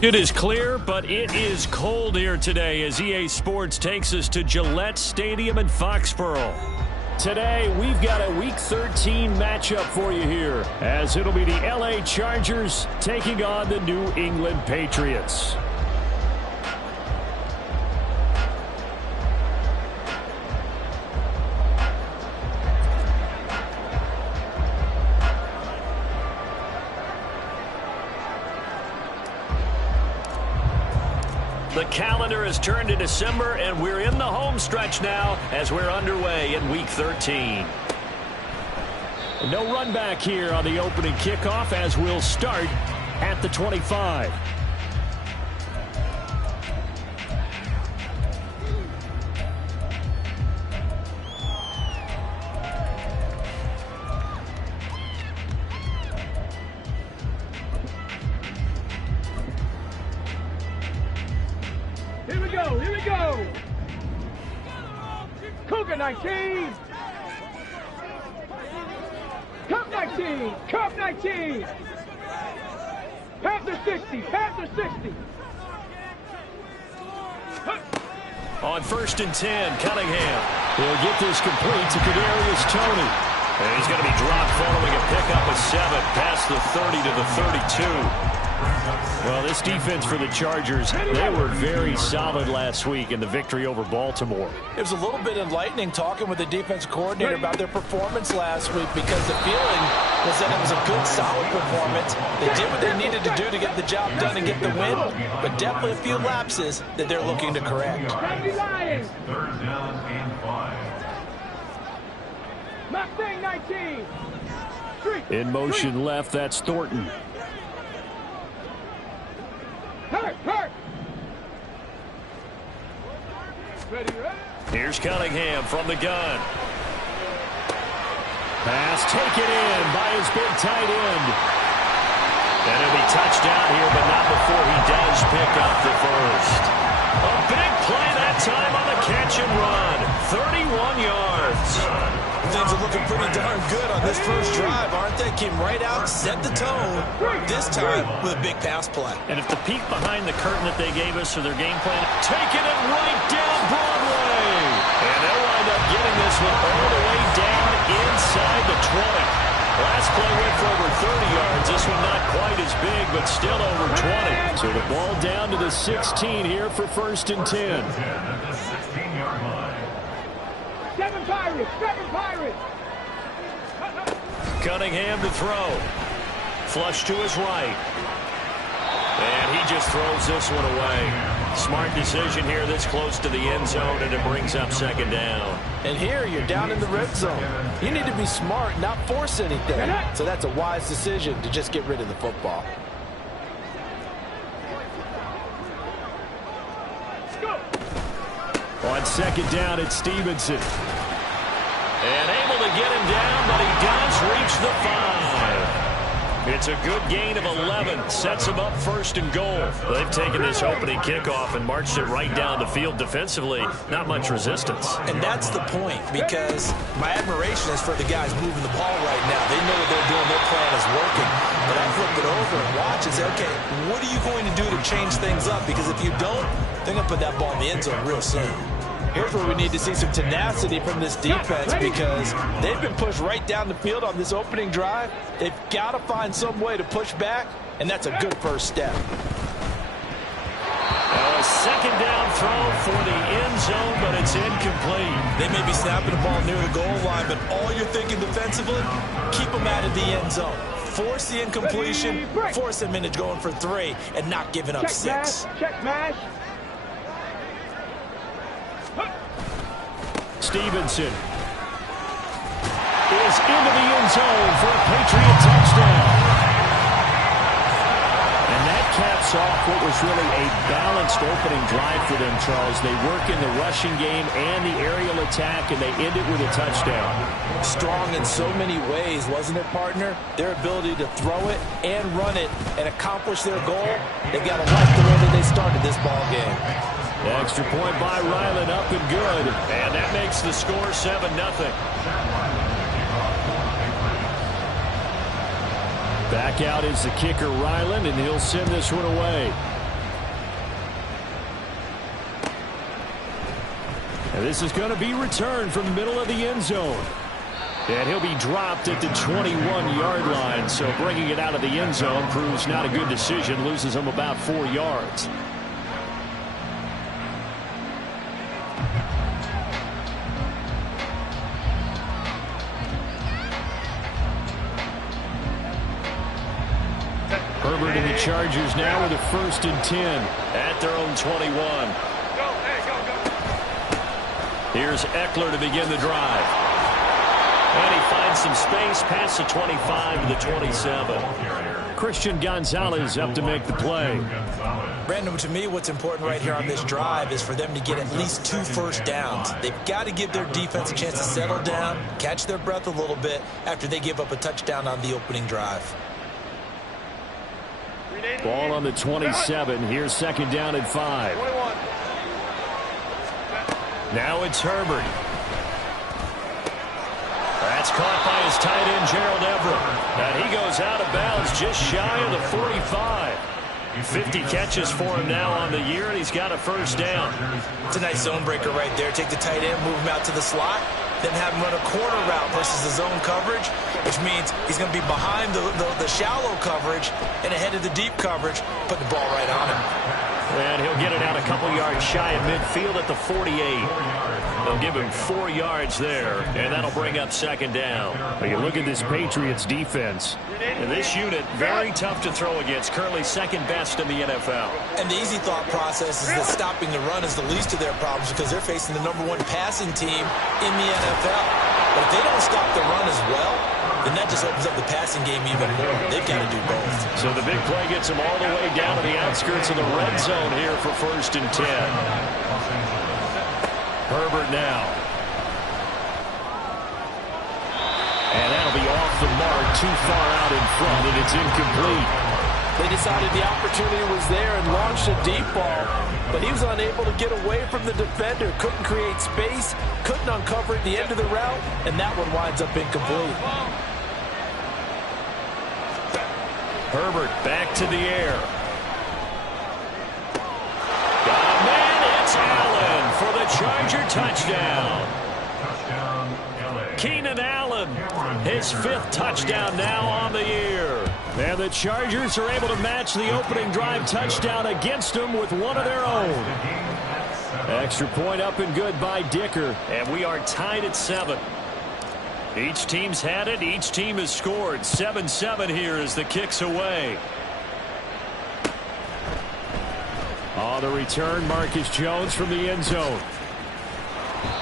It is clear, but it is cold here today as EA Sports takes us to Gillette Stadium in Foxborough. Today, we've got a Week 13 matchup for you here, as it'll be the LA Chargers taking on the New England Patriots. The calendar has turned to December, and we're in the home stretch now as we're underway in Week 13. No run back here on the opening kickoff as we'll start at the 25. Here we go. Cougar 19. Cup 19. Cup 19. Panther 60. Panther 60. On 1st and 10, Cunningham. He'll get this complete to Kadarius Toney. And he's going to be dropped following a pickup of 7 past the 30 to the 32. Well, this defense for the Chargers, they were very solid last week in the victory over Baltimore. It was a little bit enlightening talking with the defense coordinator about their performance last week because the feeling was that it was a good, solid performance. They did what they needed to do to get the job done and get the win, but definitely a few lapses that they're looking to correct. Third down and 5. Mustang 19. In motion left, that's Thornton. Hurt. Ready. Here's Cunningham from the gun. Pass taken in by his big tight end. And he'll be touched down here, but not before he does pick up the first. A big play that time on the catch and run. 31 yards. Things are looking pretty darn good on this first drive, aren't they? Came right out, set the tone, this time with a big pass play. And if the peek behind the curtain that they gave us for their game plan, taking it right down Broadway. And they'll wind up getting this one all the way down inside the 20. Last play went for over 30 yards. This one not quite as big, but still over 20. So the ball down to the 16 here for 1st and 10. At the 16-yard line. 7 Pirates. Cunningham to throw. Flush to his right. And he just throws this one away. Smart decision here this close to the end zone, and it brings up 2nd down. And here you're down in the red zone. You need to be smart, not force anything. So that's a wise decision to just get rid of the football. On 2nd down, it's Stevenson. And able to get him down, but he does reach the 5. It's a good gain of 11. Sets him up 1st and goal. They've taken this opening kickoff and marched it right down the field defensively. Not much resistance. And that's the point, because my admiration is for the guys moving the ball right now. They know what they're doing. Their plan is working. But I flip it over and watch and say, okay, what are you going to do to change things up? Because if you don't, they're going to put that ball in the end zone real soon. Here's where we need to see some tenacity from this defense, because they've been pushed right down the field on this opening drive. They've got to find some way to push back, and that's a good first step. A 2nd down throw for the end zone, but it's incomplete. They may be snapping the ball near the goal line, but all you're thinking defensively, keep them out of the end zone. Force the incompletion, force them into going for 3, and not giving up 6. Check mash. Stevenson is into the end zone for a Patriot touchdown. And that caps off what was really a balanced opening drive for them, Charles. They work in the rushing game and the aerial attack, and they end it with a touchdown. Strong in so many ways, wasn't it, partner? Their ability to throw it and run it and accomplish their goal, they've got to like the way that they started this ball game. Extra point by Ryland, up and good. And that makes the score 7-0. Back out is the kicker, Ryland, and he'll send this one away. And this is going to be returned from the middle of the end zone. And he'll be dropped at the 21-yard line. So bringing it out of the end zone proves not a good decision. Loses him about 4 yards. Herbert and the Chargers now with a 1st and 10 at their own 21. Here's Eckler to begin the drive. And he finds some space past the 25 to the 27. Christian Gonzalez up to make the play. Brandon, to me, what's important right here on this drive is for them to get at least 2 first downs. They've got to give their defense a chance to settle down, catch their breath a little bit after they give up a touchdown on the opening drive. Ball on the 27. Here's 2nd down and 5. Now it's Herbert. That's caught by his tight end, Gerald Everett. And he goes out of bounds just shy of the 45. 50 catches for him now on the year, and he's got a 1st down. It's a nice zone breaker right there. Take the tight end, move him out to the slot, then have him run a corner route versus the zone coverage, which means he's going to be behind the shallow coverage and ahead of the deep coverage, put the ball right on him. And he'll get it out a couple yards shy of midfield at the 48. They'll give him 4 yards there, and that'll bring up 2nd down. But you look at this Patriots defense. And this unit, very tough to throw against, currently 2nd best in the NFL. And the easy thought process is that stopping the run is the least of their problems because they're facing the #1 passing team in the NFL. But if they don't stop the run as well, then that just opens up the passing game even more. They've got to do both. So the big play gets them all the way down to the outskirts of the red zone here for 1st and 10. Herbert now. And that'll be off the mark, too far out in front, and it's incomplete. They decided the opportunity was there and launched a deep ball, but he was unable to get away from the defender, couldn't create space, couldn't uncover at the end of the route, and that one winds up incomplete. Herbert back to the air. Got a man, it's Allen for the Charger touchdown. Keenan Allen, his 5th touchdown now on the year. And the Chargers are able to match the opening drive touchdown against them with one of their own. Extra point up and good by Dicker. And we are tied at 7. Each team's had it. Each team has scored. 7-7 here as the kick's away. On the return, Marcus Jones from the end zone.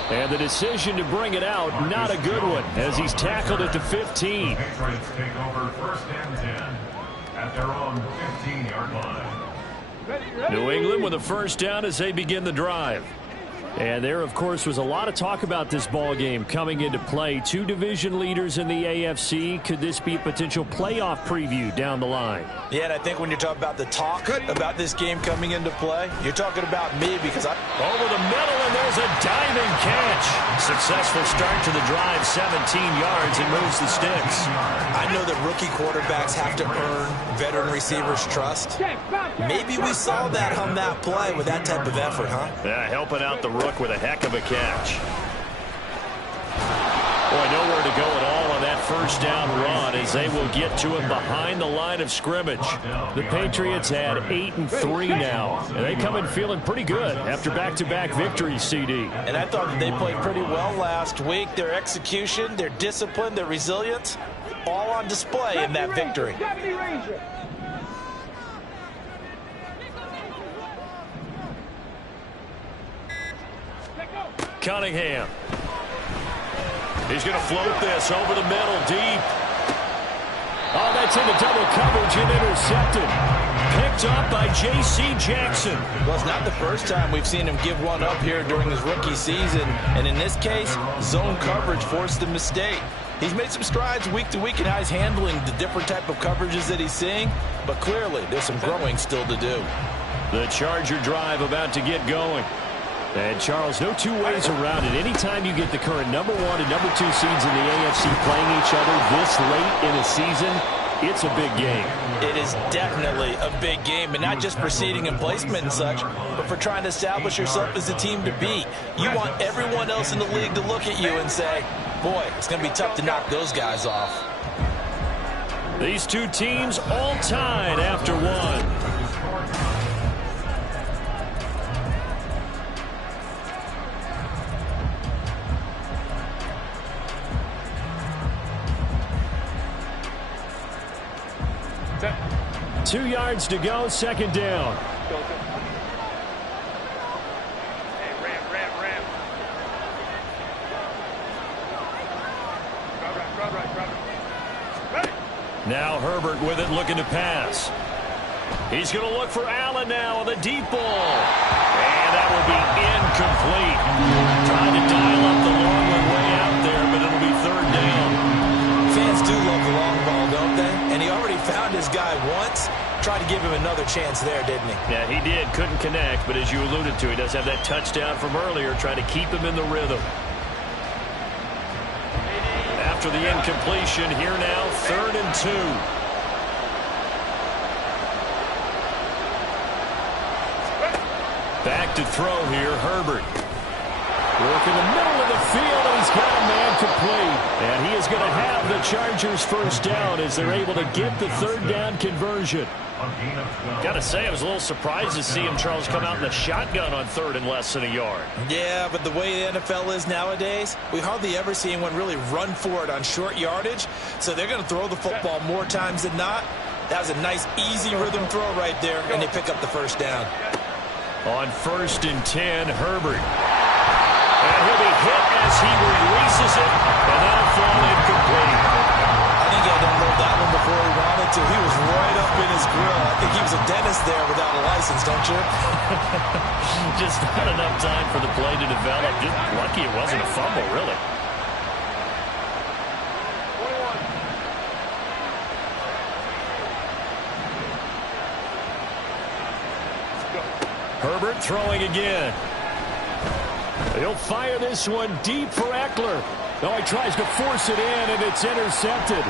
And the decision to bring it out, not a good one, as he's tackled at the 15. Patriots take over 1st and 10 at their own 15-yard line. New England with a 1st down as they begin the drive. And there, of course, was a lot of talk about this ball game coming into play. 2 division leaders in the AFC. Could this be a potential playoff preview down the line? Yeah, and I think when you're talking about the talk about this game coming into play, you're talking about me because over the middle, and there's a diving catch. Successful start to the drive, 17 yards, and moves the sticks. I know that rookie quarterbacks have to earn veteran receivers' trust. Maybe we saw that on that play with that type of effort, huh? Yeah, helping out the Rook with a heck of a catch. Boy, nowhere to go at all on that 1st down run as they will get to him behind the line of scrimmage. The Patriots had 8-3 now, and they come in feeling pretty good after back-to-back victories, CD. And I thought that they played pretty well last week. Their execution, their discipline, their resilience, all on display in that victory. Cunningham. He's going to float this over the middle, deep. Oh, that's into double coverage and intercepted. Picked up by J.C. Jackson. Well, it's not the first time we've seen him give one up here during his rookie season. And in this case, zone coverage forced the mistake. He's made some strides week to week in how he's handling the different type of coverages that he's seeing. But clearly, there's some growing still to do. The Charger drive about to get going. And, Charles, no 2 ways around it. Anytime you get the current #1 and #2 seeds in the AFC playing each other this late in a season, it's a big game. It is definitely a big game, and not just for seeding and placement and such, but for trying to establish yourself as a team to beat. You want everyone else in the league to look at you and say, boy, it's going to be tough to knock those guys off. These two teams all tied after one. Two yards to go, second down. Now Herbert with it, looking to pass. He's going to look for Allen now on the deep ball. And that will be incomplete. Trying to dial up the long one way out there, but it'll be third down. Fans do love the long ball, don't they? And he already found his guy once. Tried to give him another chance there, didn't he? Yeah, he did. Couldn't connect, but as you alluded to, he does have that touchdown from earlier, trying to keep him in the rhythm. After the incompletion, here now, 3rd and 2. Back to throw here, Herbert. Work in the middle of the field, and he's got a man complete. And he is going to have the Chargers first down as they're able to get the third down conversion. Got to say, I was a little surprised to see him, Charles, come out in the shotgun on 3rd and less than a yard. Yeah, but the way the NFL is nowadays, we hardly ever see anyone really run for it on short yardage. So they're going to throw the football more times than not. That was a nice, easy rhythm throw right there, and they pick up the first down. On 1st and 10, Herbert. And he'll be hit as he releases it, and that'll fall incomplete. I think he had to unload that one before he wanted to. He was right up in his grill. I think he was a dentist there without a license, don't you? Just not enough time for the play to develop. Just lucky it wasn't a fumble, really. Herbert throwing again. He'll fire this one deep for Eckler. No, he tries to force it in, and it's intercepted.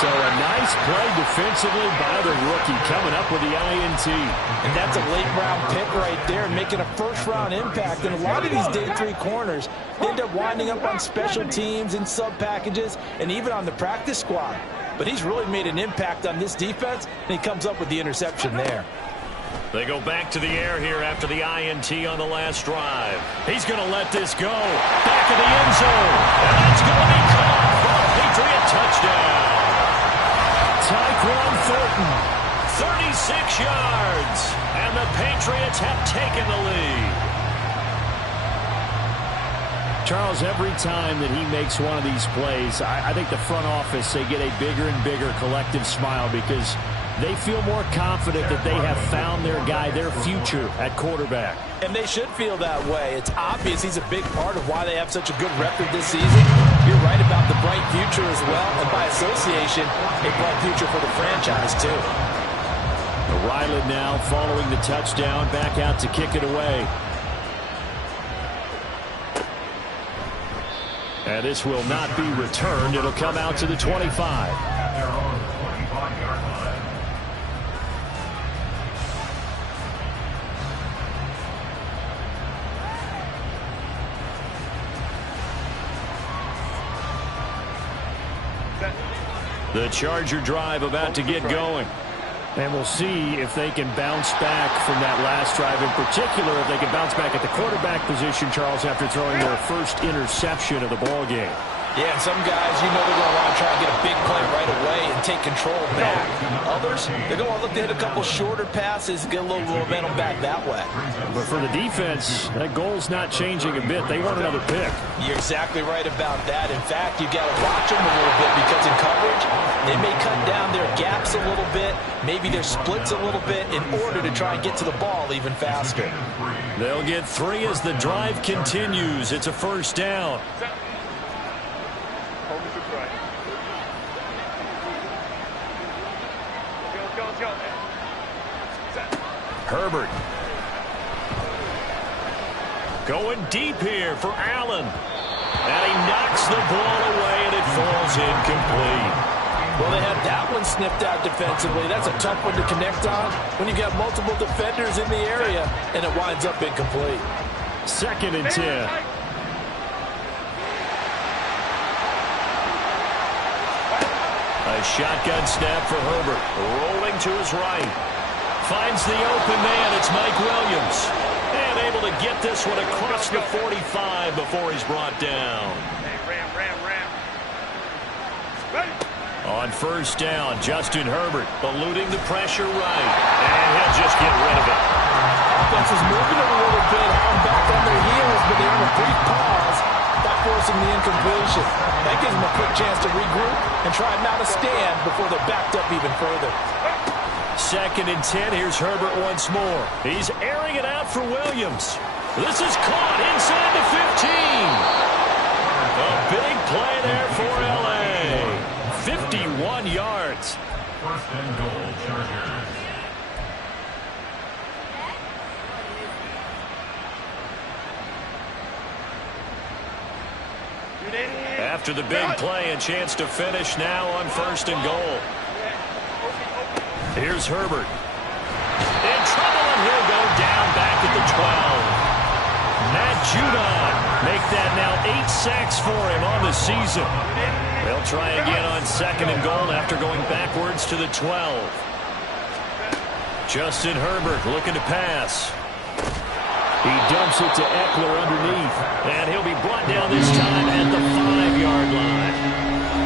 So a nice play defensively by the rookie, coming up with the INT. And that's a late-round pick right there, making a first-round impact. And a lot of these day 3 corners end up winding up on special teams and sub-packages and even on the practice squad. But he's really made an impact on this defense, and he comes up with the interception there. They go back to the air here after the INT on the last drive. He's going to let this go. Back of the end zone. And that's going to be caught for a Patriot touchdown. Tyquan Thornton, 36 yards. And the Patriots have taken the lead. Charles, every time that he makes one of these plays, I think the front office, they get a bigger and bigger collective smile because they feel more confident that they have found their guy, their future at quarterback. And they should feel that way. It's obvious he's a big part of why they have such a good record this season. You're right about the bright future as well, and by association, a bright future for the franchise, too. Ryland now following the touchdown, back out to kick it away. And this will not be returned. It'll come out to the 25. Their own 25-yard line. The Charger drive about to get going. And we'll see if they can bounce back from that last drive. In particular, if they can bounce back at the quarterback position, Charles, after throwing their first interception of the ball game. Yeah, and some guys, you know they're going to want to try and get a big play right away and take control back. Others, they're going to look to hit a couple shorter passes, get a little momentum back that way. But for the defense, that goal's not changing a bit. They want another pick. You're exactly right about that. In fact, you've got to watch them a little bit because in coverage, they may cut down their gaps a little bit, maybe their splits a little bit in order to try and get to the ball even faster. They'll get 3 as the drive continues. It's a first down. Herbert. Going deep here for Allen. And he knocks the ball away, and it falls incomplete. Well, they had that one sniffed out defensively. That's a tough one to connect on when you got multiple defenders in the area, and it winds up incomplete. 2nd and 10. A shotgun snap for Herbert. Rolling to his right. Finds the open man. It's Mike Williams. And able to get this one across the 45 before he's brought down. On 1st down, Justin Herbert eluding the pressure right. And he'll just get rid of it. Offense is moving a little bit, held back on their heels, but they're in a brief pause by forcing the incompletion. That gives them a quick chance to regroup and try not to stand before they're backed up even further. 2nd and 10. Here's Herbert once more. He's airing it out for Williams. This is caught inside the 15. A big play there for L.A. 51 yards. 1st and goal, Chargers. After the big play, a chance to finish now on 1st and goal. Here's Herbert. In trouble, and he'll go down back at the 12. Matt Judon make that now 8 sacks for him on the season. They'll try again on 2nd and goal after going backwards to the 12. Justin Herbert looking to pass. He dumps it to Eckler underneath. And he'll be brought down this time at the 5-yard line.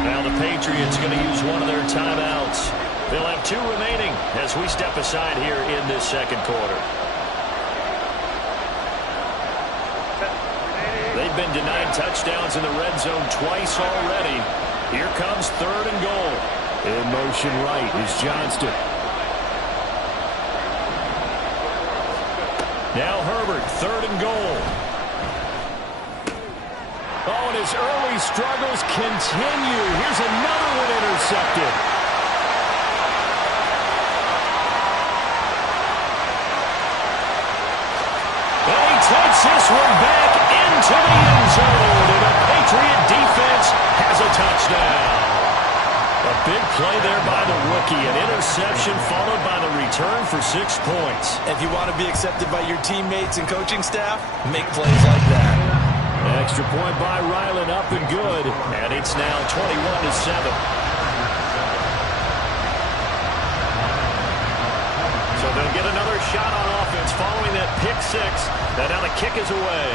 Now the Patriots going to use one of their timeouts. They'll have 2 remaining as we step aside here in this 2nd quarter. They've been denied touchdowns in the red zone twice already. Here comes 3rd and goal. In motion right is Johnston. Now Herbert, 3rd and goal. Oh, and his early struggles continue. Here's another one intercepted. And he takes this one back into the end zone. And the Patriot defense has a touchdown. A big play there by the rookie. An interception followed by the return for 6 points. If you want to be accepted by your teammates and coaching staff, make plays like that. Extra point by Ryland, up and good. And it's now 21-7. So they'll get another shot on offense following that pick 6. And now the kick is away.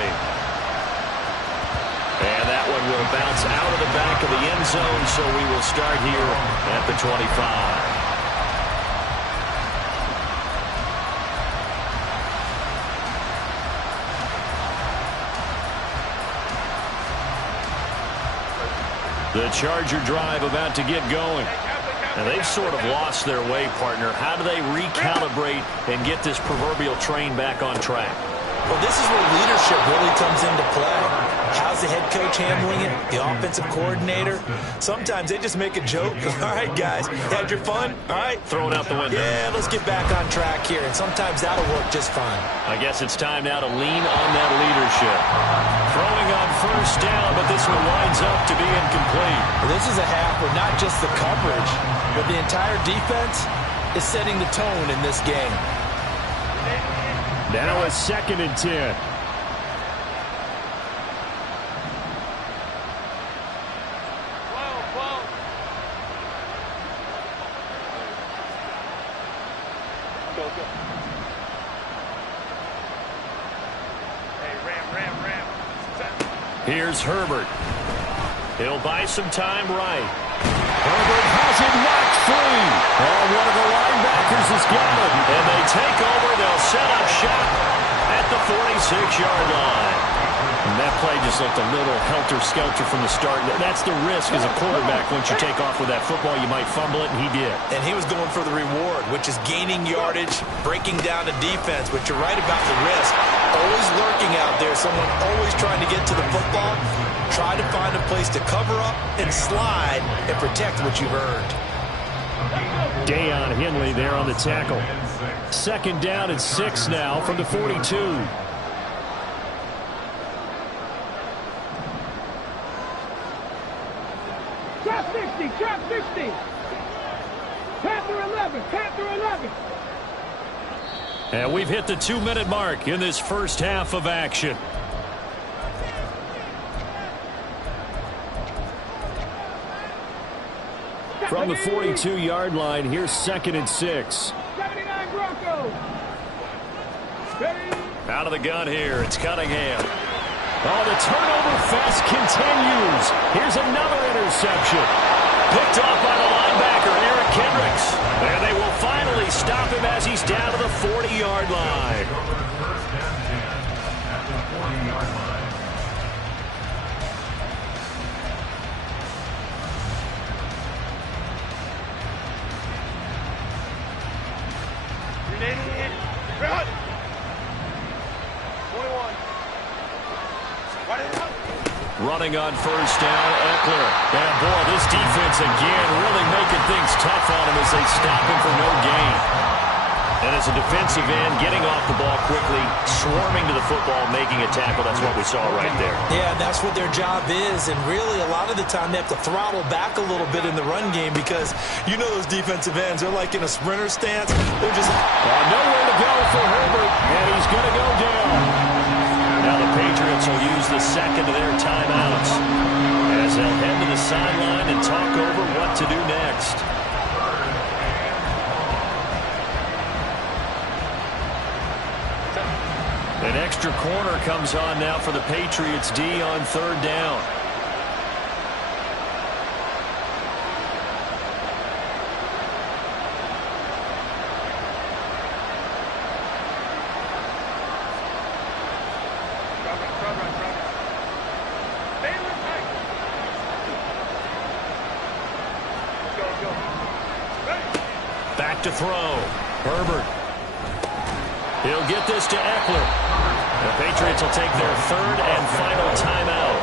And that one will bounce out of the back of the end zone, so we will start here at the 25. The Charger drive about to get going. And they've sort of lost their way, partner. How do they recalibrate and get this proverbial train back on track? Well, this is where leadership really comes into play. How's the head coach handling it? The offensive coordinator? Sometimes they just make a joke. All right, guys, had your fun? All right. Throw it out the window. Yeah, let's get back on track here. And sometimes that'll work just fine. I guess it's time now to lean on that leadership. Throwing on 1st down, but this one winds up to be incomplete. Well, this is a half where not just the coverage, but the entire defense is setting the tone in this game. Now a 2nd and 10. Here's Herbert. He'll buy some time right. Herbert has it knocked free. Oh, one of the linebackers has got it. And they take over. They'll set up shop at the 46-yard line. And that play just looked a little helter-skelter from the start. That's the risk as a quarterback. Once you take off with that football, you might fumble it, and he did. And he was going for the reward, which is gaining yardage, breaking down the defense. But you're right about the risk. Always lurking out there, someone always trying to get to the football. Try to find a place to cover up and slide and protect what you've earned. Deion Henley there on the tackle. 2nd down and 6 now from the 42. 60, trap 60. Panther 11, Panther 11. And we've hit the 2-minute mark in this first half of action. From the 42-yard line, here's 2nd and 6. 79 Broncos. Out of the gun here, it's Cunningham. Oh, the turnover fest continues. Here's another interception. Picked off by the linebacker, Eric Kendricks. And they will finally stop him as he's down to the 40-yard line. First down 10 at the 40-yard line. Running on first down, Eckler. And boy, this defense again really making things tough on him as they stop him for no gain. And as a defensive end, getting off the ball quickly, swarming to the football, making a tackle. That's what we saw right there. Yeah, that's what their job is. And really, a lot of the time, they have to throttle back a little bit in the run game because you know those defensive ends, they're like in a sprinter stance. They're just nowhere to go for Herbert, and he's going to go down. Now the Patriots will use the second of their timeouts as they'll head to the sideline and talk over what to do next. An extra corner comes on now for the Patriots D on 3rd down. Back to throw. Herbert. He'll get this to Eckler. The Patriots will take their 3rd and final timeout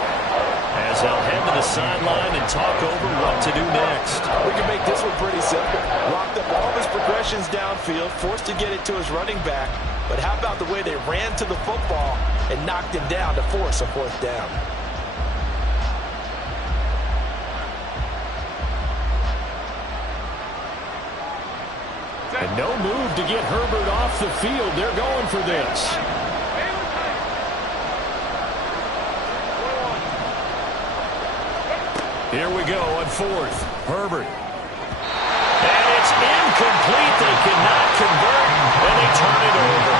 as they'll head to the sideline and talk over what to do next. We can make this one pretty simple. Locked up all of his progressions downfield, forced to get it to his running back. But how about the way they ran to the football and knocked him down to force a 4th down? And no move to get Herbert off the field. They're going for this. Here we go on 4th. Herbert. And it's incomplete. They cannot convert, and they turn it over.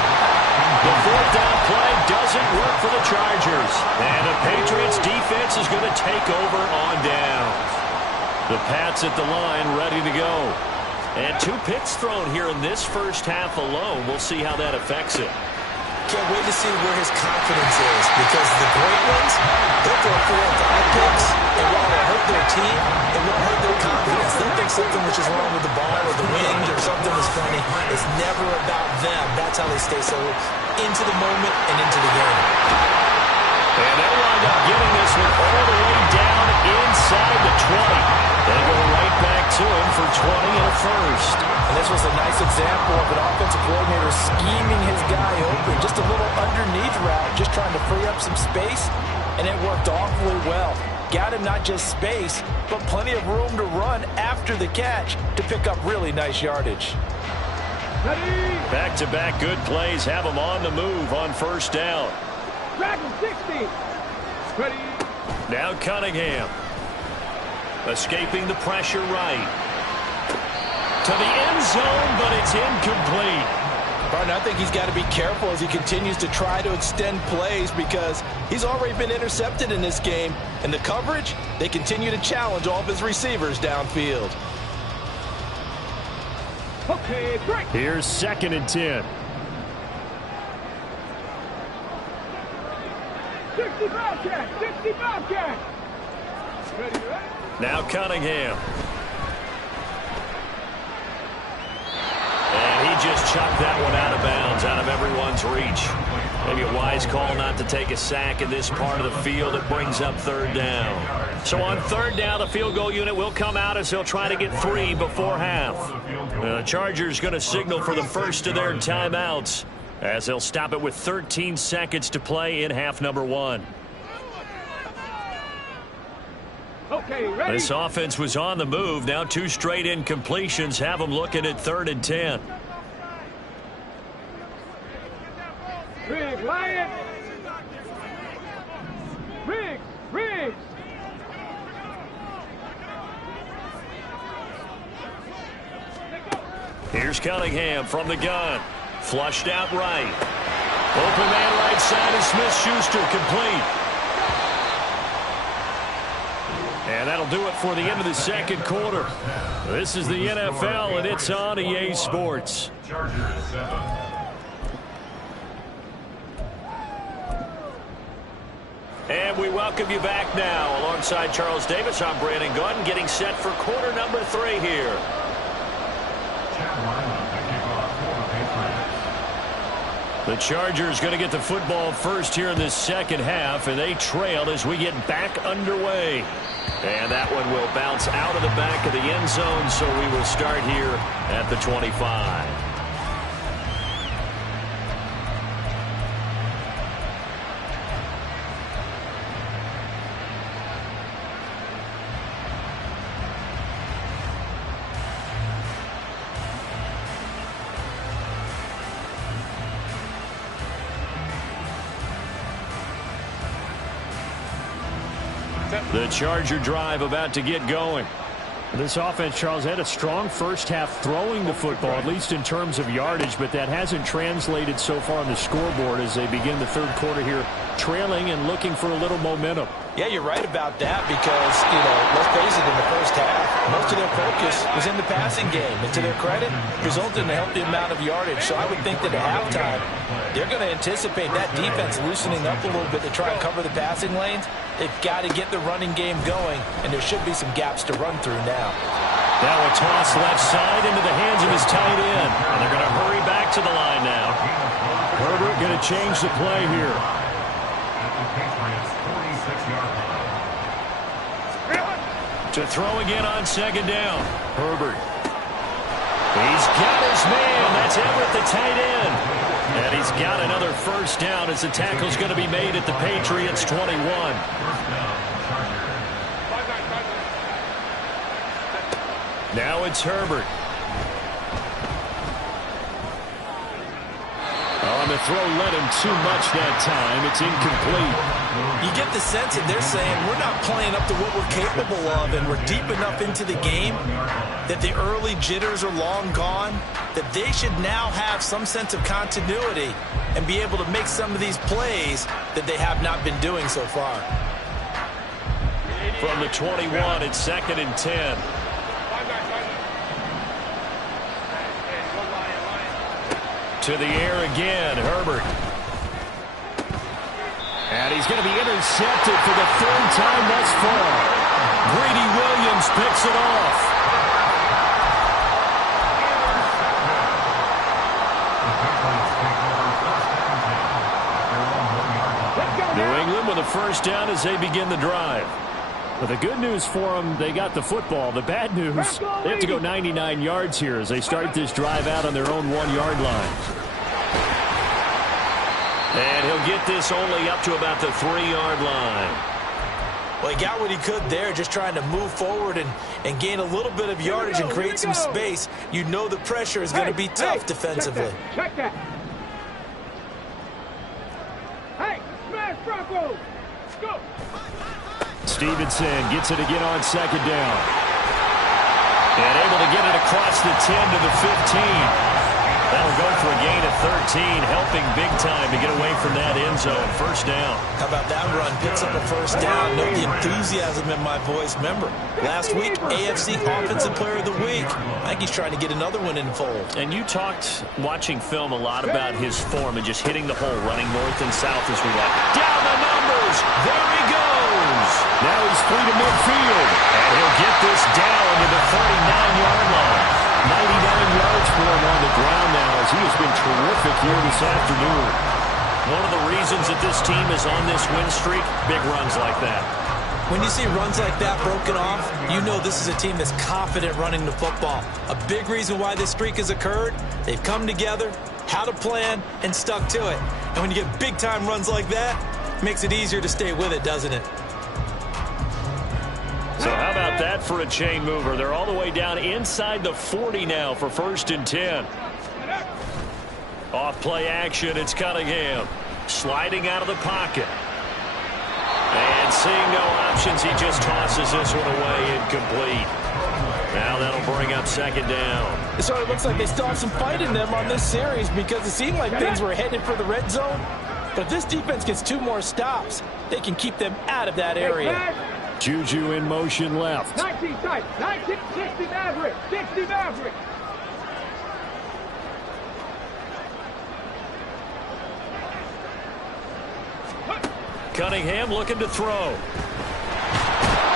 The 4th down play doesn't work for the Chargers. And the Patriots defense is going to take over on down. The Pats at the line ready to go. And 2 picks thrown here in this first half alone. We'll see how that affects it. can't wait to see where his confidence is because the great ones, they'll throw 4 or 5 picks, and while they'll hurt their team, it won't hurt their confidence. They'll think something which is wrong with the ball or the wind or something is funny. It's never about them. That's how they stay so into the moment and into the game. And they'll wind up getting this one all the way down inside the 20. They go right back to him for 20 and a first. And this was a nice example of an offensive coordinator scheming his guy open. Just a little underneath route, just trying to free up some space, and it worked awfully well. Got him not just space, but plenty of room to run after the catch to pick up really nice yardage. Back-to-back good plays have him on the move on first down. Dragon 60. Ready. Now Cunningham. Escaping the pressure right. To the end zone, but it's incomplete. Barton, I think he's got to be careful as he continues to try to extend plays because he's already been intercepted in this game. And the coverage, they continue to challenge all of his receivers downfield. Okay, break. Here's 2nd and 10. 60 Bobcat. 60 Bobcat. Ready, ready. Now Cunningham. And he just chucked that one out of bounds, out of everyone's reach. Maybe a wise call not to take a sack in this part of the field. It brings up 3rd down. So on 3rd down, the field goal unit will come out as they'll try to get 3 before half. The Chargers going to signal for the first of their timeouts as they'll stop it with 13 seconds to play in half number 1. Okay, ready? This offense was on the move. Now 2 straight incompletions have them looking at 3rd and 10. Riggs, Lion. Riggs. Here's Cunningham from the gun. Flushed out right. Open man right side is Smith-Schuster, complete. And that'll do it for the end of the 2nd quarter. This is the NFL, and it's on EA Sports. Chargers 7. And we welcome you back now. Alongside Charles Davis, I'm Brandon Gordon, getting set for quarter number 3 here. The Chargers going to get the football first here in this 2nd half, and they trail as we get back underway. And that one will bounce out of the back of the end zone, so we will start here at the 25. The Charger drive about to get going. This offense, Charles, had a strong first half throwing the football, at least in terms of yardage, but that hasn't translated so far on the scoreboard as they begin the 3rd quarter here, trailing and looking for a little momentum. Yeah, you're right about that because, let's face it, in the first half, most of their focus was in the passing game. And to their credit, resulted in a healthy amount of yardage. So I would think that at halftime, they're going to anticipate that defense loosening up a little bit to try and cover the passing lanes. They've got to get the running game going, and there should be some gaps to run through now. Now a toss left side into the hands of his tight end. And they're going to hurry back to the line now. Herbert going to change the play here. To throw again on 2nd down. Herbert. He's got his man. That's Everett, the tight end. And he's got another 1st down as the tackle's going to be made at the Patriots 21. Now it's Herbert. On the throw, led him too much that time. It's incomplete. You get the sense that they're saying we're not playing up to what we're capable of, and we're deep enough into the game that the early jitters are long gone, that they should now have some sense of continuity and be able to make some of these plays that they have not been doing so far. From the 21, it's 2nd and 10. To the air again, Herbert. And he's going to be intercepted for the 3rd time thus far. Greedy Williams picks it off. New England with a 1st down as they begin the drive. But the good news for them, they got the football. The bad news, they have to go 99 yards here as they start this drive out on their own 1-yard line. And he'll get this only up to about the 3-yard line. Well, he got what he could there, just trying to move forward and gain a little bit of yardage and create some space. You know the pressure is going to be tough defensively. Check that. Hey, smash Bronco. Go. Stevenson gets it again on 2nd down. And able to get it across the 10 to the 15. That'll go for a gain of 13, helping big time to get away from that end zone. 1st down. How about that run? Picks up a 1st down. Note the enthusiasm in my voice. Remember, last week, AFC Offensive Player of the Week. I think he's trying to get another one in the fold. And you talked, watching film, a lot about his form and just hitting the hole, running north and south as we like. Down the numbers. There he goes. Now he's free to midfield. And he'll get this down to the 39-yard line. 99 yards for him on the ground now as he has been terrific here this afternoon. One of the reasons that this team is on this win streak, big runs like that. When you see runs like that broken off, you know this is a team that's confident running the football. A big reason why this streak has occurred, they've come together, had a plan, and stuck to it. And when you get big-time runs like that, it makes it easier to stay with it, doesn't it? So how about that for a chain mover? They're all the way down inside the 40 now for 1st and 10. Off play action, it's Cunningham. Sliding out of the pocket. And seeing no options, he just tosses this one away, incomplete. Now that'll bring up 2nd down. So it looks like they still have some fight in them on this series because it seemed like things were headed for the red zone. But if this defense gets 2 more stops, they can keep them out of that area. Juju in motion left. 19 tight. 19, 60 Maverick. 60 Maverick. Cunningham looking to throw.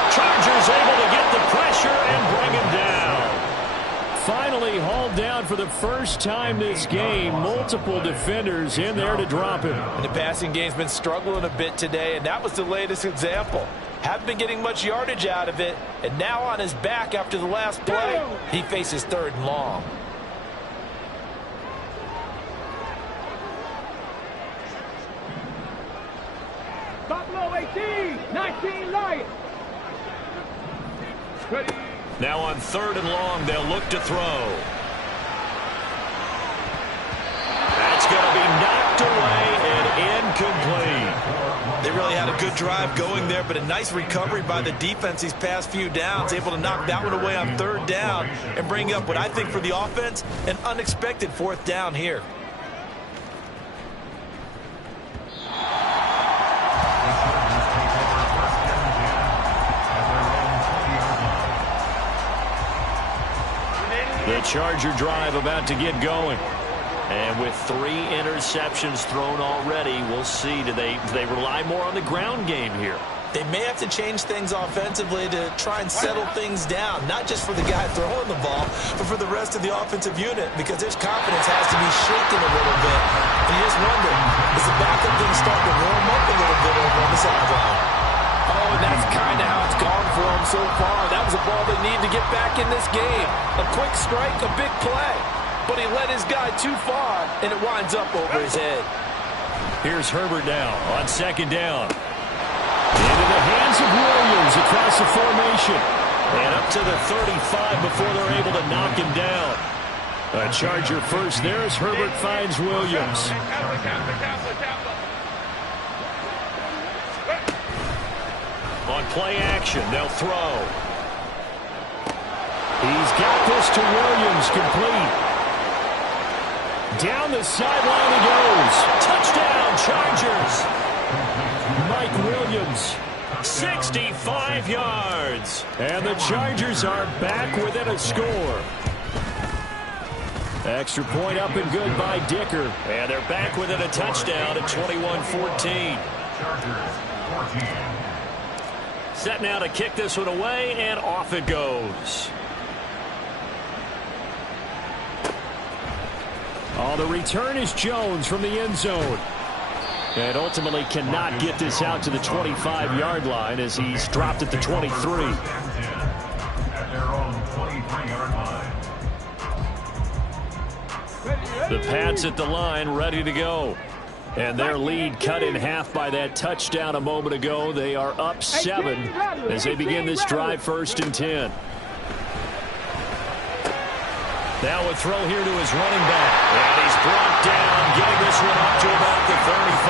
Chargers able to get the pressure and bring him down. Finally hauled down for the first time this game. Multiple defenders in there to drop him. And the passing game's been struggling a bit today, and that was the latest example. Haven't been getting much yardage out of it, and now on his back after the last play, he faces 3rd and long. Buffalo 18. 19 Lions. Ready. Now on 3rd and long, they'll look to throw. That's going to be knocked away and incomplete. They really had a good drive going there, but a nice recovery by the defense these past few downs, able to knock that one away on 3rd down and bring up what I think for the offense, an unexpected 4th down here. The Charger drive about to get going. And with 3 interceptions thrown already, we'll see. Do they rely more on the ground game here? They may have to change things offensively to try and settle things down, not just for the guy throwing the ball, but for the rest of the offensive unit, because his confidence has to be shaken a little bit. And you just wonder, is the backup thing starting to warm up a little bit over on the sideline? Oh, and that's kind of how it's gone for them so far. That was a ball they need to get back in this game. A quick strike, a big play. But he led his guy too far, and it winds up over his head. Here's Herbert now on 2nd down. Into the hands of Williams across the formation. And up to the 35 before they're able to knock him down. A Charger first there as Herbert finds Williams. On play action, they'll throw. He's got this to Williams, complete. Down the sideline he goes. Touchdown, Chargers. Mike Williams, 65 yards. And the Chargers are back within a score. Extra point up and good by Dicker. And they're back within a touchdown at 21-14. Chargers 14. Set now to kick this one away, and off it goes. Oh, the return is Jones from the end zone. And ultimately cannot get this out to the 25-yard line as he's dropped at the 23. At their own 23-yard line. The Pats at the line, ready to go. And their lead cut in half by that touchdown a moment ago. They are up 7 as they begin this drive 1st and 10. Now a throw here to his running back. And he's brought down, getting this one up to about the 35.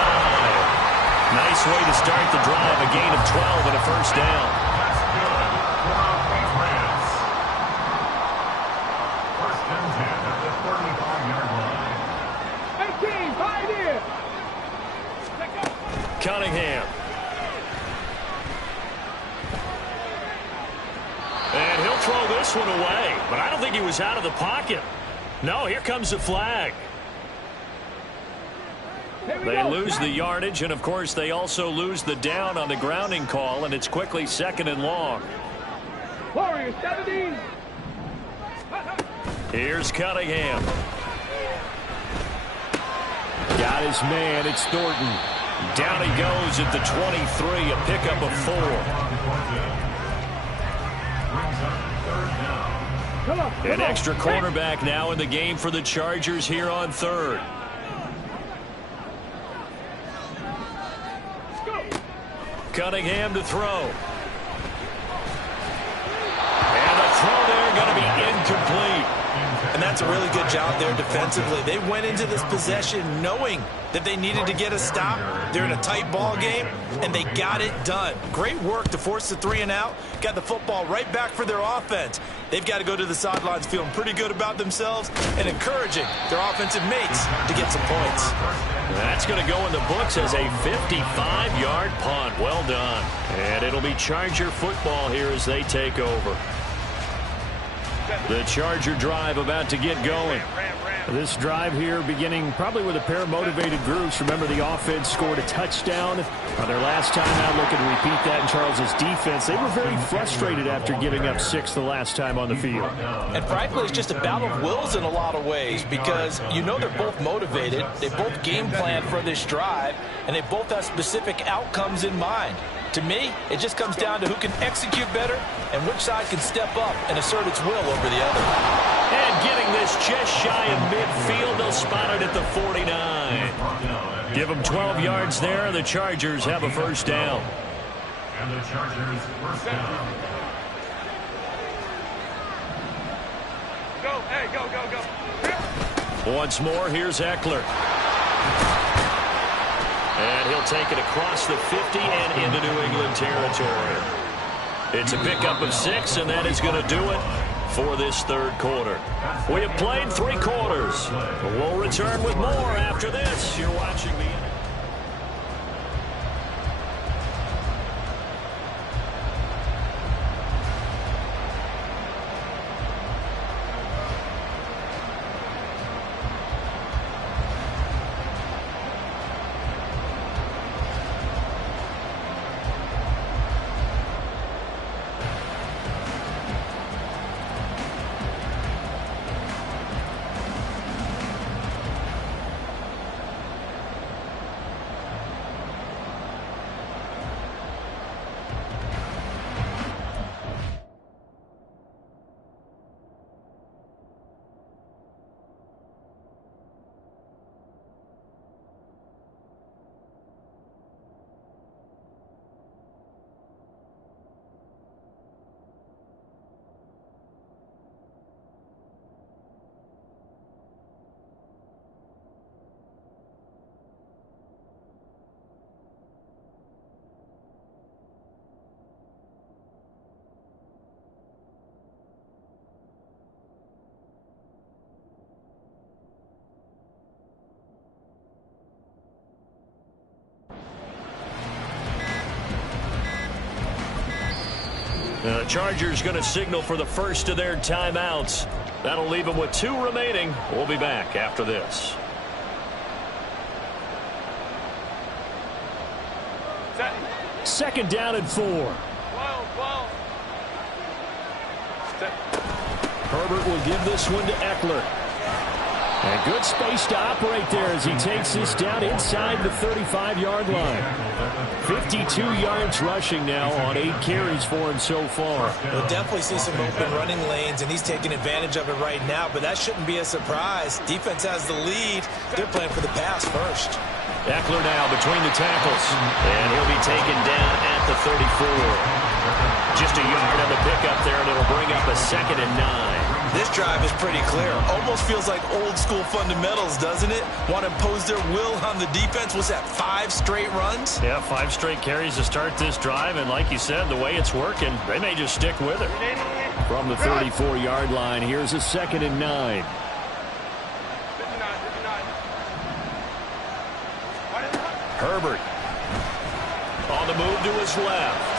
Nice way to start the drive. A gain of 12 and a 1st down. That's good for our Patriots. 1st and 10 at the 35-yard line. 18, 5 here. Cunningham. And he'll throw this one away, but I don't think he was out of the pocket. No, here comes the flag. They lose the yardage, and of course they also lose the down on the grounding call, and it's quickly 2nd and long. Warriors 17. Here's Cunningham. Got his man, it's Thornton. Down he goes at the 23, a pickup of 4. An extra cornerback now in the game for the Chargers here on 3rd. Cunningham to throw. That's a really good job there defensively. They went into this possession knowing that they needed to get a stop. They're in a tight ball game, and they got it done. Great work to force the 3 and out. Got the football right back for their offense. They've got to go to the sidelines feeling pretty good about themselves and encouraging their offensive mates to get some points. That's going to go in the books as a 55-yard punt. Well done. And it'll be Charger football here as they take over. The Charger drive about to get going. This drive here beginning probably with a pair of motivated groups. Remember, the offense scored a touchdown on their last time out. Looking to repeat that in Charles's defense. They were very frustrated after giving up 6 the last time on the field. And frankly, it's just a battle of wills in a lot of ways because you know they're both motivated. They both game plan for this drive, and they both have specific outcomes in mind. To me, it just comes down to who can execute better and which side can step up and assert its will over the other. And getting this just shy of midfield, they'll spot it at the 49. Give them 12 yards there. The Chargers have a first down. And the Chargers first down. Go, hey, go, go, go. Once more, here's Eckler. And he'll take it across the 50 and into New England territory. It's a pickup of 6, and that is going to do it for this third quarter. We have played 3 quarters. We'll return with more after this. You're watching the... The Chargers going to signal for the first of their timeouts. That'll leave them with 2 remaining. We'll be back after this. Second down and 4. Herbert will give this one to Eckler. And good space to operate there as he takes this down inside the 35-yard line. 52 yards rushing now on 8 carries for him so far. We'll definitely see some open running lanes, and he's taking advantage of it right now, but that shouldn't be a surprise. Defense has the lead. They're playing for the pass first. Eckler now between the tackles. And he'll be taken down at the 34. Just a yard on the pickup there, and it'll bring up a 2nd and 9. This drive is pretty clear. Almost feels like old school fundamentals, doesn't it? Want to impose their will on the defense. Was that 5 straight runs? Yeah, 5 straight carries to start this drive, and like you said, the way it's working, they may just stick with it. From the 34-yard line, here's a 2nd and 9. Herbert on the move to his left.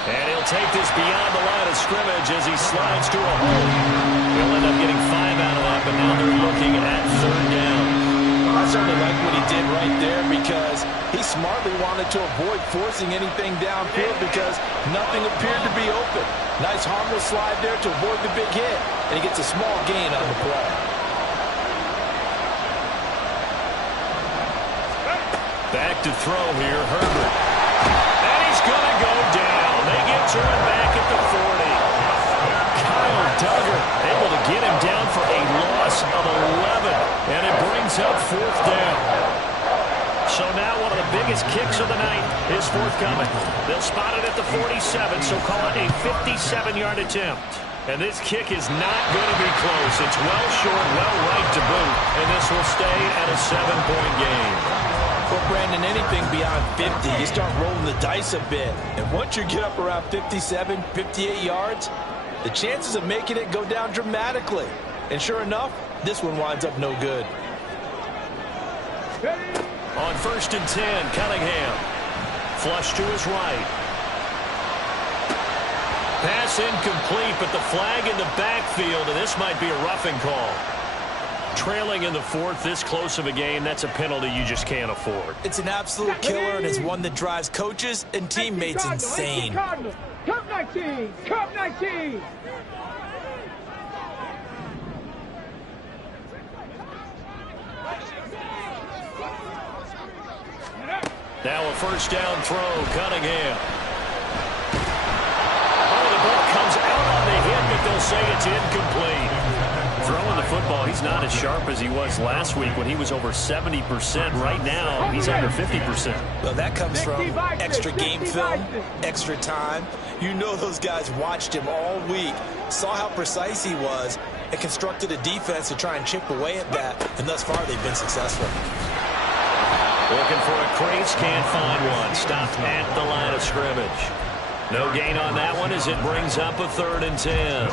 And he'll take this beyond the line of scrimmage as he slides to a hole. He'll end up getting 5 out of that, but now they're looking at 3rd down. I certainly like what he did right there because he smartly wanted to avoid forcing anything downfield because nothing appeared to be open. Nice harmless slide there to avoid the big hit, and he gets a small gain on the play. Back to throw here, Herbert. And he's going to go down. They get turned back at the 40. Kyle Duggar able to get him down for a loss of 11. And it brings up 4th down. So now one of the biggest kicks of the night is forthcoming. They'll spot it at the 47, so call it a 57-yard attempt. And this kick is not going to be close. It's well short, well right to boot, and this will stay at a 7-point game. Well, Brandon, anything beyond 50, you start rolling the dice a bit. And once you get up around 57, 58 yards, the chances of making it go down dramatically. And sure enough, this one winds up no good. On 1st and 10, Cunningham. Flush to his right. Pass incomplete, but the flag in the backfield, and this might be a roughing call. Trailing in the 4th, this close of a game, that's a penalty you just can't afford. It's an absolute killer, and it's one that drives coaches and teammates insane. Cup 19! Cup 19! Now a 1st down throw, Cunningham. Oh, the ball comes out on the hit, but they'll say it's incomplete. Throwing the football, he's not as sharp as he was last week when he was over 70%. Right now, he's under 50%. Well, that comes from extra game film, extra time. You know those guys watched him all week, saw how precise he was, and constructed a defense to try and chip away at that, and thus far they've been successful. Looking for a crease, can't find one. Stopped at the line of scrimmage. No gain on that one as it brings up a 3rd and 10.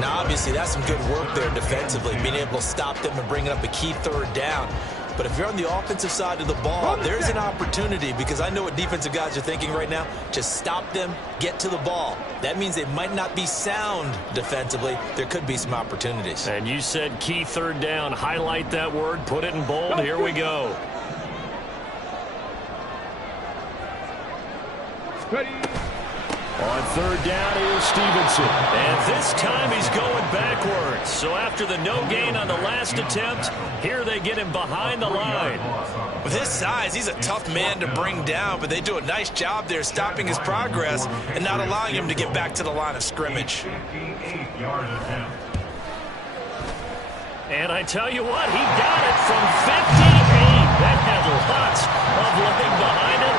Now, obviously, that's some good work there defensively, being able to stop them and bringing up a key 3rd down. But if you're on the offensive side of the ball, there's an opportunity, because I know what defensive guys are thinking right now. Just stop them, get to the ball. That means they might not be sound defensively. There could be some opportunities. And you said key 3rd down. Highlight that word, put it in bold. Here we go. Ready. On 3rd down is Stevenson. And this time he's going backwards. So after the no gain on the last attempt, here they get him behind the line. With his size, he's a tough man to bring down, but they do a nice job there stopping his progress and not allowing him to get back to the line of scrimmage. And I tell you what, he got it from 58. That had lots of leg behind it.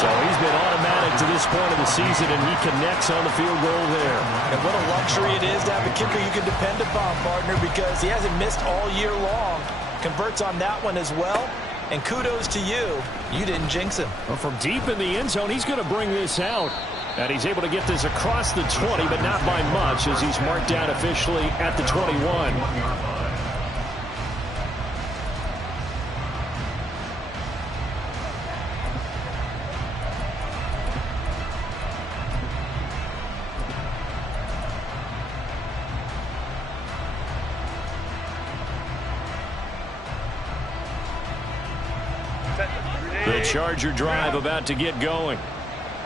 So he's been automatic to this point of the season, and he connects on the field goal there. And what a luxury it is to have a kicker you can depend upon, partner, because he hasn't missed all year long. Converts on that one as well. And kudos to you. You didn't jinx him. Well, from deep in the end zone, he's going to bring this out. And he's able to get this across the 20, but not by much, as he's marked out officially at the 21. The Charger drive about to get going.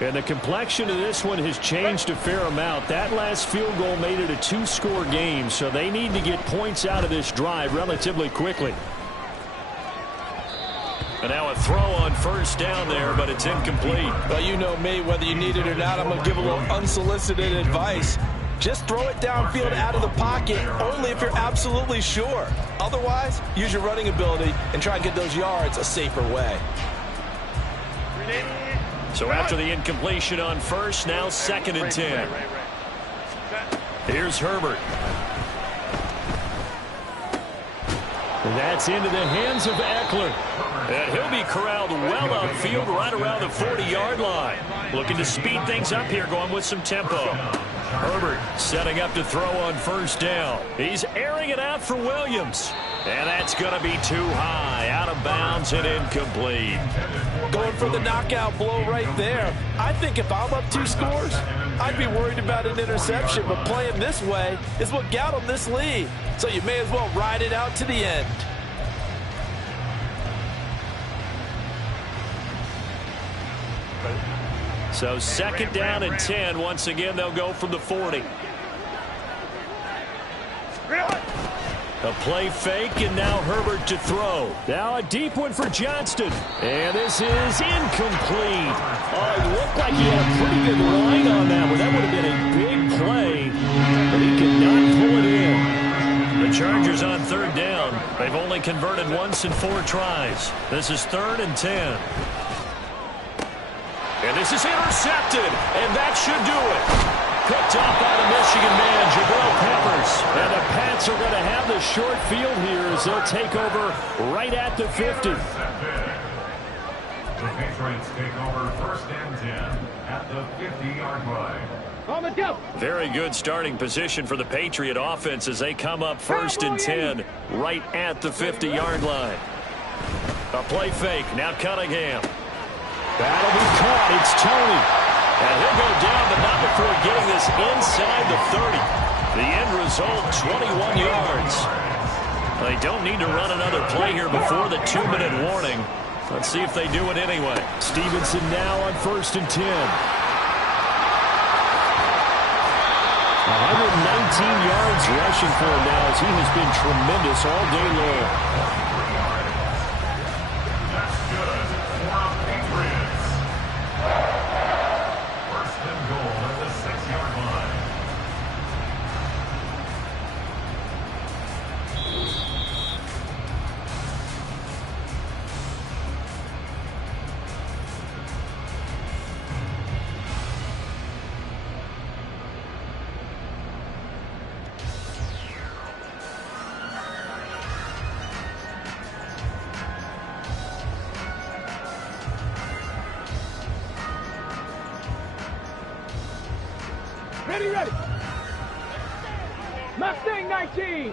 And the complexion of this one has changed a fair amount. That last field goal made it a 2-score game, so they need to get points out of this drive relatively quickly. And now a throw on 1st down there, but it's incomplete. Well, you know me, whether you need it or not, I'm going to give a little unsolicited advice. Just throw it downfield out of the pocket only if you're absolutely sure. Otherwise, use your running ability and try and get those yards a safer way. So after the incompletion on 1st, now 2nd and 10. Here's Herbert. That's into the hands of Eckler. And he'll be corralled well upfield right around the 40-yard line. Looking to speed things up here, going with some tempo. Herbert setting up to throw on 1st down. He's airing it out for Williams. And that's going to be too high, out of bounds and incomplete. Going for the knockout blow right there. I think if I'm up 2 scores, I'd be worried about an interception, but playing this way is what got them this lead. So you may as well ride it out to the end. So 2nd down and 10. Once again, they'll go from the 40. A play fake, and now Herbert to throw. Now a deep one for Johnston. And this is incomplete. Oh, it looked like he had a pretty good line on that one. That would have been a big play, but he could not pull it in. The Chargers on 3rd down. They've only converted once in 4 tries. This is 3rd and 10. And this is intercepted, and that should do it. Picked up by the Michigan man, Jabril Peppers. And the Pats are going to have the short field here as they'll take over right at the 50. The Patriots take over first and 10 at the 50-yard line. On the jump. Very good starting position for the Patriot offense as they come up first and 10 right at the 50-yard line. A play fake. Now Cunningham. That'll be caught. It's Tony. And he'll go down, but not before getting this inside the 30. The end result, 21 yards. They don't need to run another play here before the 2-minute warning. Let's see if they do it anyway. Stevenson now on first and 10. 119 yards rushing for him now as he has been tremendous all day long. That's good for the Patriots. First and goal at the 6-yard line. Ready, ready. Mustang 19.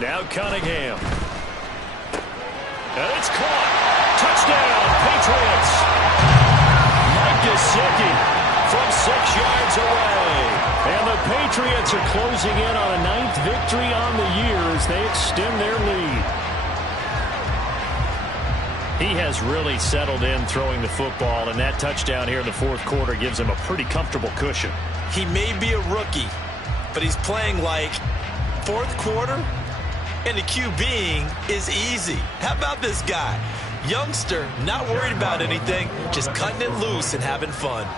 Now Cunningham. And it's caught. Touchdown, Patriots. Mike Gesicki from 6 yards away. And the Patriots are closing in on a 9th victory on the year as they extend their lead. He has really settled in throwing the football, and that touchdown here in the fourth quarter gives him a pretty comfortable cushion. He may be a rookie, but he's playing like fourth quarter, and the QBing is easy. How about this guy? Youngster, not worried about anything, just cutting it loose and having fun.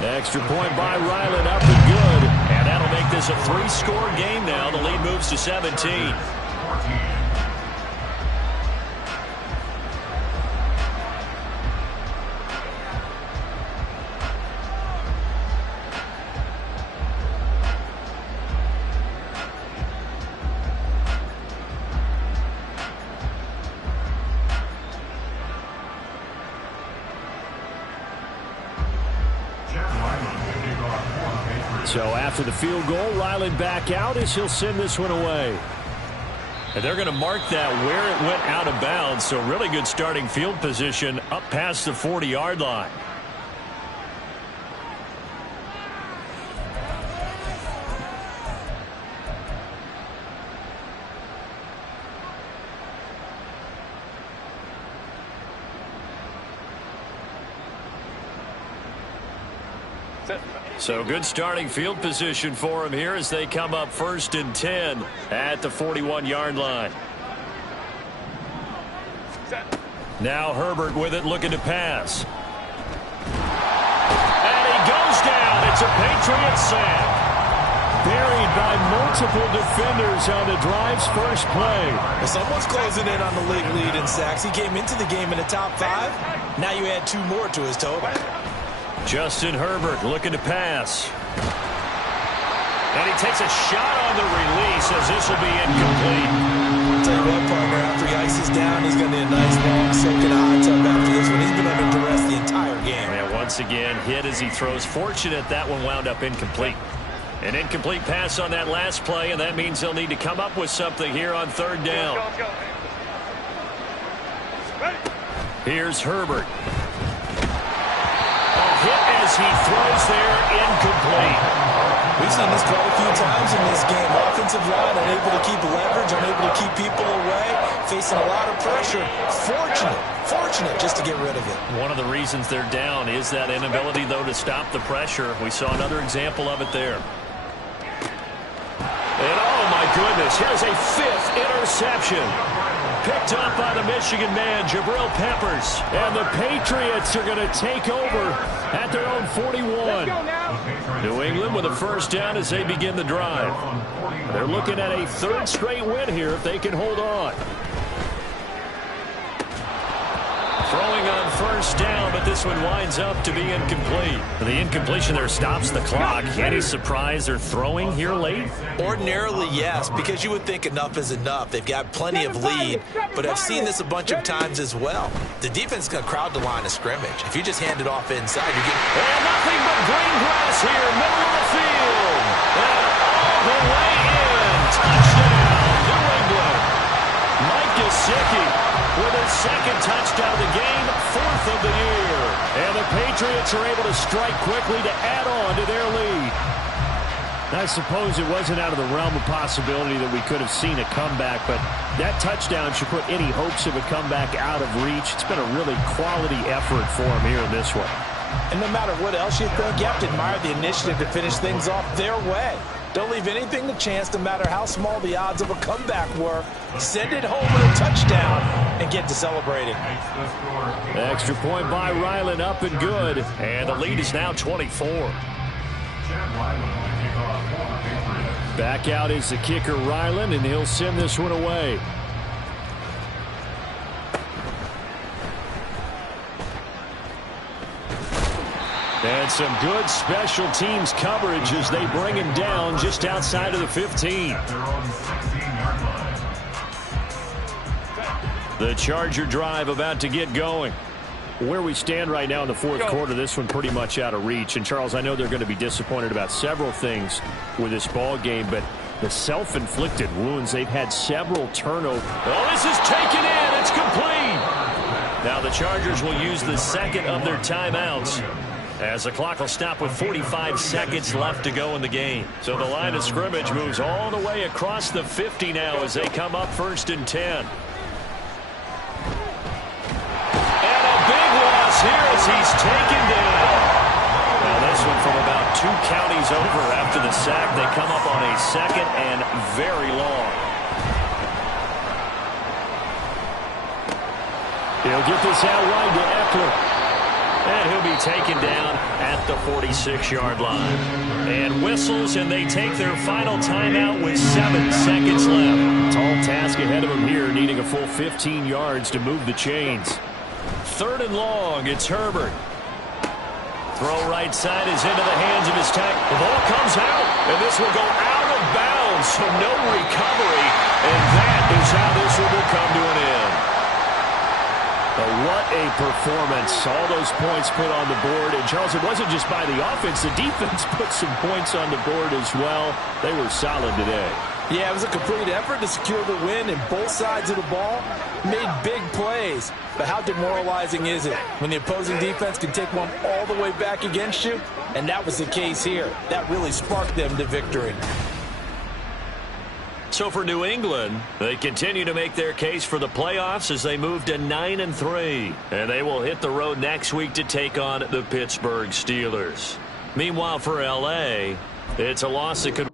The extra point by Ryland up and good. And that'll make this a 3-score game now. The lead moves to 17. So after the field goal, Ryland back out as he'll send this one away. And they're going to mark that where it went out of bounds. So really good starting field position up past the 40-yard line. So good starting field position for him here as they come up first and 10 at the 41-yard line. Now Herbert with it, looking to pass. And he goes down. It's a Patriot sack. Buried by multiple defenders on the drive's first play. Well, someone's closing in on the league lead in sacks. He came into the game in the top 5. Now you add 2 more to his total. Justin Herbert looking to pass. And he takes a shot on the release as this will be incomplete. I'll tell you what, partner, after he ices down, he's going to need a nice long soak in a hot tub after this one. He's been under duress the entire game. And once again, hit as he throws. Fortunate that one wound up incomplete. An incomplete pass on that last play, and that means they'll need to come up with something here on third down. Here's Herbert. Hit as he throws there, incomplete. We've seen this quite a few times in this game. Offensive line unable to keep leverage, unable to keep people away, facing a lot of pressure. Fortunate just to get rid of it. One of the reasons they're down is that inability, though, to stop the pressure. We saw another example of it there. And oh my goodness, here's a 5th interception. Picked up by the Michigan man, Jabril Peppers. And the Patriots are going to take over at their own 41. New England with a first down as they begin the drive. They're looking at a 3rd straight win here if they can hold on. Throwing on first down, but this one winds up to be incomplete. The incompletion there stops the clock. Any surprise they're throwing here late? Ordinarily, yes, because you would think enough is enough. They've got plenty of lead, but I've seen this a bunch of times as well. The defense is going to crowd the line of scrimmage. If you just hand it off inside, you're getting... And nothing but green grass here, middle of the field. And all the way in. Touchdown, New England. Mike Gesicki with his second touchdown of the game, 4th of the year. And the Patriots are able to strike quickly to add on to their lead. I suppose it wasn't out of the realm of possibility that we could have seen a comeback, but that touchdown should put any hopes of a comeback out of reach. It's been a really quality effort for him here in this one. And no matter what else you think, you have to admire the initiative to finish things off their way. Don't leave anything to chance, no matter how small the odds of a comeback were. Send it home with a touchdown and get to celebrating. Extra point by Ryland, up and good. And the lead is now 24. Back out is the kicker, Ryland, and he'll send this one away. And some good special teams coverage as they bring him down just outside of the 15. The Charger drive about to get going. Where we stand right now in the fourth quarter, this one pretty much out of reach. And, Charles, I know they're going to be disappointed about several things with this ball game, but the self-inflicted wounds, they've had several turnovers. Oh, this is taken in. It's complete. Now the Chargers will use the second of their timeouts, as the clock will stop with 45 seconds left to go in the game. So the line of scrimmage moves all the way across the 50 now as they come up 1st and 10. And a big loss here as he's taken down. Now this one from about 2 counties over after the sack. They come up on a 2nd and very long. He'll get this out wide to Eckler. And he'll be taken down at the 46-yard line. And whistles, and they take their final timeout with 7 seconds left. Tall task ahead of him here, needing a full 15 yards to move the chains. 3rd and long, it's Herbert. Throw right side is into the hands of his tackle. The ball comes out, and this will go out of bounds, so no recovery. And that is how this one will come to an end. But what a performance. All those points put on the board. And, Charles, it wasn't just by the offense. The defense put some points on the board as well. They were solid today. Yeah, it was a complete effort to secure the win, and both sides of the ball made big plays. But how demoralizing is it when the opposing defense can take one all the way back against you? And that was the case here. That really sparked them to victory. So for New England, they continue to make their case for the playoffs as they move to 9-3. And they will hit the road next week to take on the Pittsburgh Steelers. Meanwhile, for L.A., it's a loss that could...